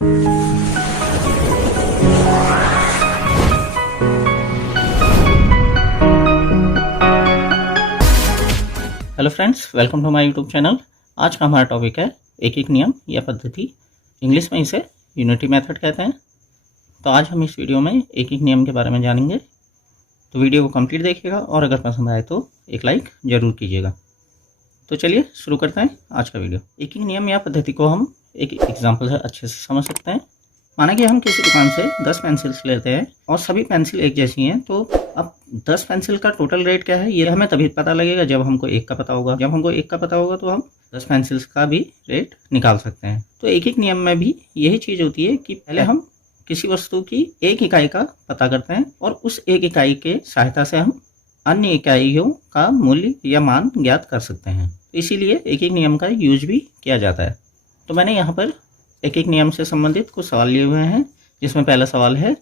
Hello friends, welcome to my YouTube channel. आज का हमारा टॉपिक है एक एक नियम या पद्धति। इंग्लिश में इसे यूनिटी मेथड कहते हैं। तो आज हम इस वीडियो में एक एक नियम के बारे में जानेंगे। तो वीडियो को कंप्लीट देखिएगा और अगर पसंद आए तो एक लाइक ज़रूर कीजिएगा। तो चलिए शुरू करते हैं आज का वीडियो। एक एक नियम या पद्धति को हम एक एग्जाम्पल से अच्छे से समझ सकते हैं। माना कि हम किसी दुकान से 10 पेंसिल्स लेते हैं और सभी पेंसिल एक जैसी हैं, तो अब 10 पेंसिल का टोटल रेट क्या है ये हमें तभी पता लगेगा जब हमको एक का पता होगा। जब हमको एक का पता होगा तो हम 10 पेंसिल्स का भी रेट निकाल सकते हैं। तो एक एक नियम में भी यही चीज़ होती है कि पहले हम किसी वस्तु की एक इकाई का पता करते हैं और उस एक इकाई के सहायता से हम अन्य इकाइयों का मूल्य या मान ज्ञात कर सकते हैं। इसीलिए एक एक नियम का यूज भी किया जाता है। तो मैंने यहाँ पर एक एक नियम से संबंधित कुछ सवाल लिए हुए हैं, जिसमें पहला सवाल है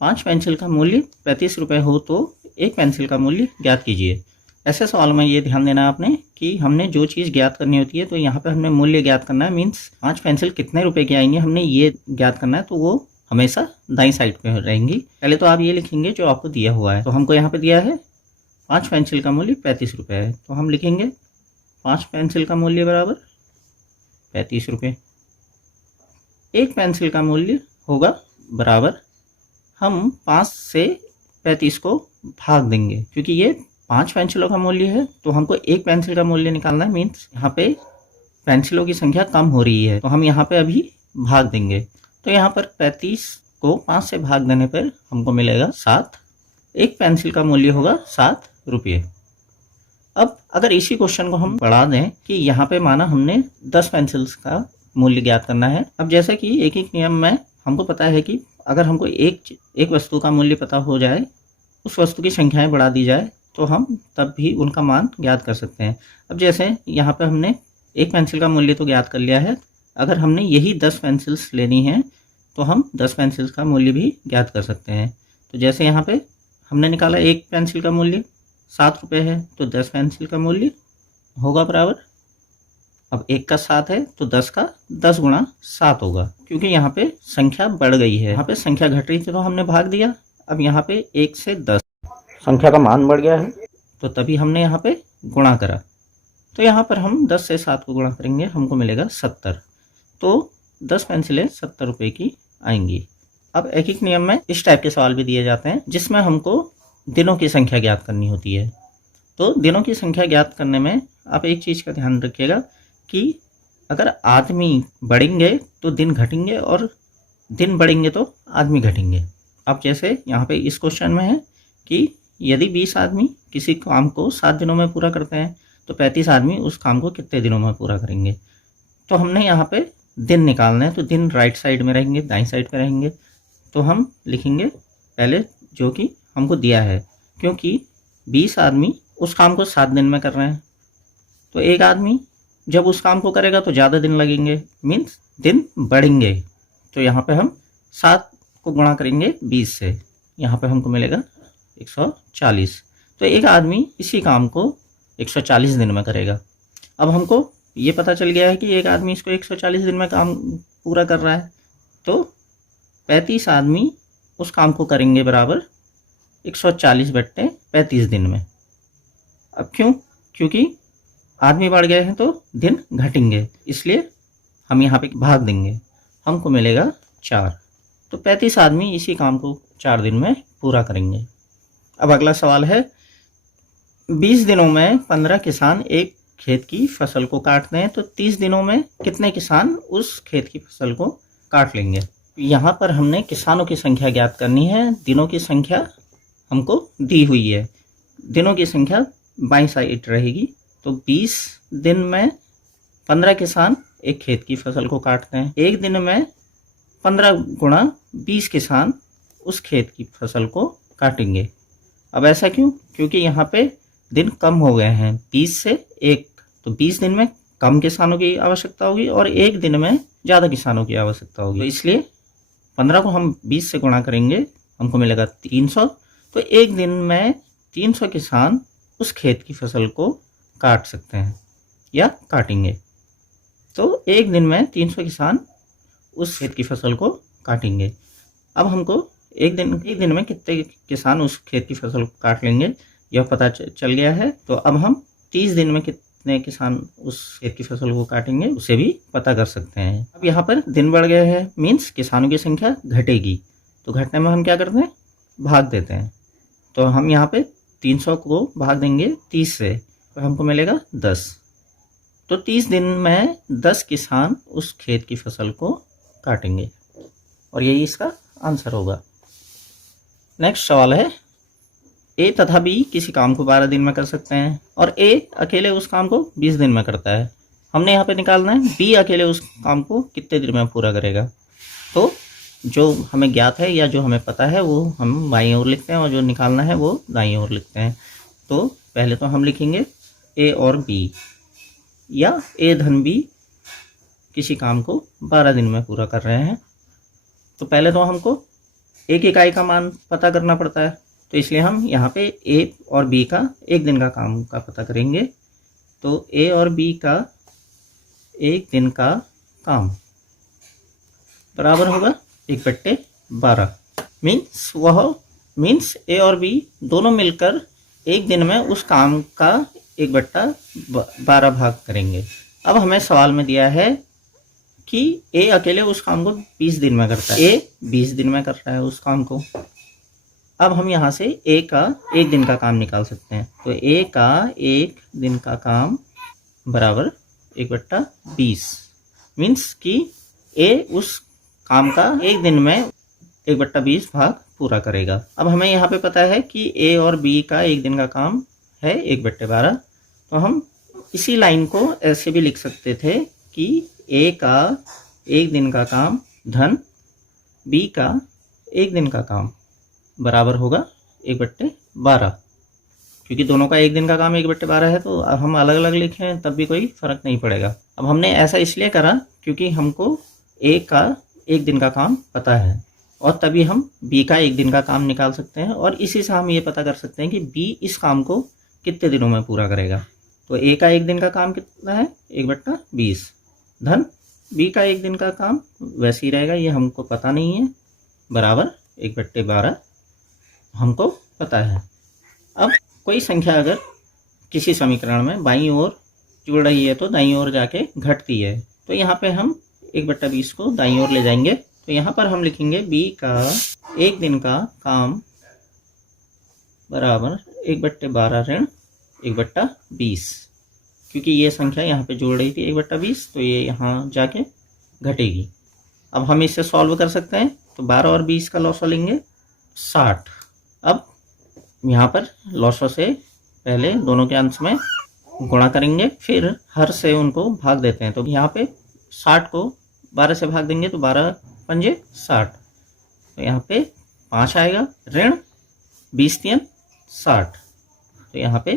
5 पेंसिल का मूल्य 35 रुपये हो तो एक पेंसिल का मूल्य ज्ञात कीजिए। ऐसे सवाल में ये ध्यान देना आपने कि हमने जो चीज़ ज्ञात करनी होती है, तो यहाँ पे हमने मूल्य ज्ञात करना है, मीन्स 5 पेंसिल कितने रुपए की आएंगे हमने ये ज्ञात करना है, तो वो हमेशा दाईं साइड पे रहेंगी। पहले तो आप ये लिखेंगे जो आपको दिया हुआ है। तो हमको यहाँ पे दिया है 5 पेंसिल का मूल्य 35 रुपये है, तो हम लिखेंगे 5 पेंसिल का मूल्य बराबर 35 रुपये। एक पेंसिल का मूल्य होगा बराबर, हम 5 से 35 को भाग देंगे, क्योंकि ये 5 पेंसिलों का मूल्य है तो हमको एक पेंसिल का मूल्य निकालना है। मीन्स यहाँ पे पेंसिलों की संख्या कम हो रही है, तो हम यहाँ पे अभी भाग देंगे। तो यहाँ पर 35 को 5 से भाग देने पर हमको मिलेगा 7। एक पेंसिल का मूल्य होगा 7 रुपये। अब अगर इसी क्वेश्चन को हम बढ़ा दें कि यहाँ पे माना हमने 10 पेंसिल्स का मूल्य ज्ञात करना है। अब जैसे कि एक एक नियम में हमको पता है कि अगर हमको एक वस्तु का मूल्य पता हो जाए, उस वस्तु की संख्याएं बढ़ा दी जाए, तो हम तब भी उनका मान ज्ञात कर सकते हैं। अब जैसे यहाँ पे हमने एक पेंसिल का मूल्य तो ज्ञात कर लिया है, अगर हमने यही 10 पेंसिल्स लेनी है तो हम 10 पेंसिल्स का मूल्य भी ज्ञात कर सकते हैं। तो जैसे यहाँ पे हमने निकाला एक पेंसिल का मूल्य 7 रुपये है, तो 10 पेंसिल का मूल्य होगा बराबर, अब एक का 7 है तो 10 का 10 गुणा 7 होगा, क्योंकि यहाँ पे संख्या बढ़ गई है। यहाँ पे संख्या घट रही थी तो हमने भाग दिया। अब यहाँ पे 1 से 10 संख्या का मान बढ़ गया है, तो तभी हमने यहाँ पे गुणा करा। तो यहाँ पर हम 10 से 7 को गुणा करेंगे, हमको मिलेगा 70। तो 10 पेंसिलें 70 रुपये की आएंगी। अब एक एक नियम में इस टाइप के सवाल भी दिए जाते हैं, जिसमें हमको दिनों की संख्या ज्ञात करनी होती है। तो दिनों की संख्या ज्ञात करने में आप एक चीज़ का ध्यान रखिएगा कि अगर आदमी बढ़ेंगे तो दिन घटेंगे और दिन बढ़ेंगे तो आदमी घटेंगे। अब जैसे यहाँ पे इस क्वेश्चन में है कि यदि 20 आदमी किसी काम को 7 दिनों में पूरा करते हैं, तो 35 आदमी उस काम को कितने दिनों में पूरा करेंगे। तो हमने यहाँ पे दिन निकालना है, तो दिन राइट साइड में रहेंगे, दाईं साइड पे रहेंगे। तो हम लिखेंगे पहले जो कि हमको दिया है, क्योंकि 20 आदमी उस काम को 7 दिन में कर रहे हैं, तो एक आदमी जब उस काम को करेगा तो ज़्यादा दिन लगेंगे, मीन्स दिन बढ़ेंगे। तो यहाँ पे हम 7 को गुणा करेंगे 20 से, यहाँ पे हमको मिलेगा 140। तो एक आदमी इसी काम को 140 दिन में करेगा। अब हमको ये पता चल गया है कि एक आदमी इसको 140 दिन में काम पूरा कर रहा है, तो 35 आदमी उस काम को करेंगे बराबर 140/35 दिन में। अब क्यों? क्योंकि आदमी बढ़ गए हैं तो दिन घटेंगे, इसलिए हम यहाँ पे भाग देंगे, हमको मिलेगा 4। तो 35 आदमी इसी काम को 4 दिन में पूरा करेंगे। अब अगला सवाल है 20 दिनों में 15 किसान एक खेत की फसल को काटते हैं, तो 30 दिनों में कितने किसान उस खेत की फसल को काट लेंगे। यहाँ पर हमने किसानों की संख्या ज्ञात करनी है, दिनों की संख्या हमको दी हुई है। दिनों की संख्या बाईं साइड रहेगी, तो 20 दिन में 15 किसान एक खेत की फसल को काटते हैं। एक दिन में 15 गुणा 20 किसान उस खेत की फसल को काटेंगे। अब ऐसा क्यों? क्योंकि यहाँ पे दिन कम हो गए हैं, 20 से 1, तो 20 दिन में कम किसानों की आवश्यकता होगी और एक दिन में ज़्यादा किसानों की आवश्यकता होगी। तो इसलिए 15 को हम 20 से गुणा करेंगे, हमको मिलेगा 300। तो एक दिन में 300 किसान उस खेत की फसल को काट सकते हैं या काटेंगे। तो एक दिन में 300 किसान उस खेत की फसल को काटेंगे। अब हमको एक दिन में कितने किसान उस खेत की फसल को काट लेंगे यह पता चल गया है। तो अब हम 30 दिन में कितने किसान उस खेत की फसल को काटेंगे उसे भी पता कर सकते हैं। अब यहाँ पर दिन बढ़ गया है, मीन्स किसानों की संख्या घटेगी। तो घटने में हम क्या करते हैं, भाग देते हैं। तो हम यहाँ पे 300 को भाग देंगे 30 से, तो हमको मिलेगा 10। तो 30 दिन में 10 किसान उस खेत की फसल को काटेंगे और यही इसका आंसर होगा। नेक्स्ट सवाल है, ए तथा बी किसी काम को 12 दिन में कर सकते हैं और ए अकेले उस काम को 20 दिन में करता है। हमने यहाँ पे निकालना है बी अकेले उस काम को कितने दिन में पूरा करेगा। तो जो हमें ज्ञात है या जो हमें पता है वो हम बाईं ओर लिखते हैं और जो निकालना है वो दाईं ओर लिखते हैं। तो पहले तो हम लिखेंगे ए और बी, या ए धन बी किसी काम को 12 दिन में पूरा कर रहे हैं। तो पहले तो हमको एक इकाई का मान पता करना पड़ता है, तो इसलिए हम यहाँ पे ए और बी का एक दिन का काम का पता करेंगे। तो ए और बी का एक दिन का काम बराबर होगा 1/12। मीन्स ए और बी दोनों मिलकर एक दिन में उस काम का 1/12 भाग करेंगे। अब हमें सवाल में दिया है कि ए अकेले उस काम को 20 दिन में करता है, ए 20 दिन में कर रहा है उस काम को। अब हम यहाँ से ए का एक दिन का काम निकाल सकते हैं। तो ए का एक दिन का काम बराबर 1/20, मीन्स कि ए उस काम का एक दिन में 1/20 भाग पूरा करेगा। अब हमें यहाँ पे पता है कि ए और बी का एक दिन का काम है 1/12। तो हम इसी लाइन को ऐसे भी लिख सकते थे कि ए का एक दिन का काम धन बी का एक दिन का काम बराबर होगा 1/12। क्योंकि दोनों का एक दिन का काम 1/12 है, तो अब हम अलग अलग लिखें तब भी कोई फर्क नहीं पड़ेगा। अब हमने ऐसा इसलिए करा क्योंकि हमको ए का एक दिन का काम पता है और तभी हम बी का एक दिन का काम निकाल सकते हैं और इसी से हम ये पता कर सकते हैं कि बी इस काम को कितने दिनों में पूरा करेगा। तो ए का एक दिन का काम कितना है 1/20 धन बी का एक दिन का काम वैसे ही रहेगा, ये हमको पता नहीं है, बराबर 1/12 हमको पता है। अब कोई संख्या अगर किसी समीकरण में बाईं ओर जुड़ रही है तो दाईं ओर जाके घटती है। तो यहाँ पे हम 1/20 को दाईं ओर ले जाएंगे। तो यहाँ पर हम लिखेंगे बी का एक दिन का काम बराबर 1/12 ऋण 1/20, क्योंकि ये संख्या यहाँ पे जुड़ रही थी 1/20, तो ये यहाँ जाके घटेगी। अब हम इसे सॉल्व कर सकते हैं। तो 12 और 20 का लॉसो लेंगे 60। अब यहाँ पर लॉसो से पहले दोनों के अंश में गुणा करेंगे, फिर हर से उनको भाग देते हैं। तो यहाँ पे 60 को 12 से भाग देंगे तो 12 पंजे 60, तो यहाँ पे 5 आएगा ऋण 20 3 60, तो यहाँ पे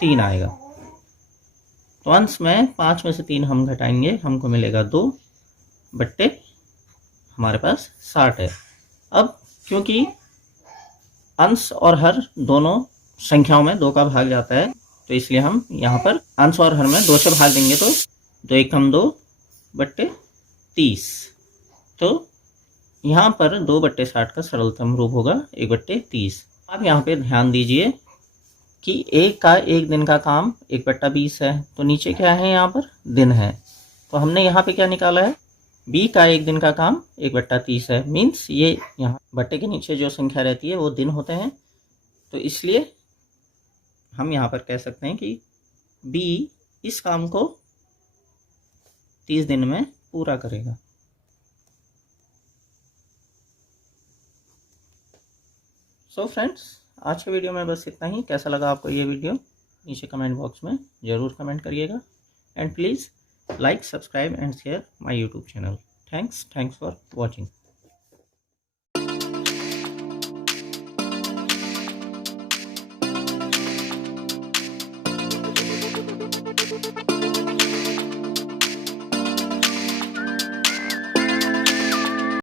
3 आएगा। तो अंश में 5 में से 3 हम घटाएंगे, हमको मिलेगा 2 बट्टे हमारे पास 60 है। अब क्योंकि अंश और हर दोनों संख्याओं में 2 का भाग जाता है, तो इसलिए हम यहाँ पर अंश और हर में 2 से भाग देंगे। तो 2 एकम 2 बट्टे 30, तो यहाँ पर 2/60 का सरलतम रूप होगा 1/30। अब यहाँ पे ध्यान दीजिए कि ए का एक दिन का काम 1/20 है, तो नीचे क्या है, यहाँ पर दिन है। तो हमने यहाँ पे क्या निकाला है, बी का एक दिन का काम 1/30 है, मीन्स ये यहाँ बट्टे के नीचे जो संख्या रहती है वो दिन होते हैं। तो इसलिए हम यहाँ पर कह सकते हैं कि बी इस काम को 30 दिन में पूरा करेगा। सो फ्रेंड्स, आज के वीडियो में बस इतना ही। कैसा लगा आपको ये वीडियो नीचे कमेंट बॉक्स में ज़रूर कमेंट करिएगा and please like, subscribe and share my YouTube channel. Thanks for watching.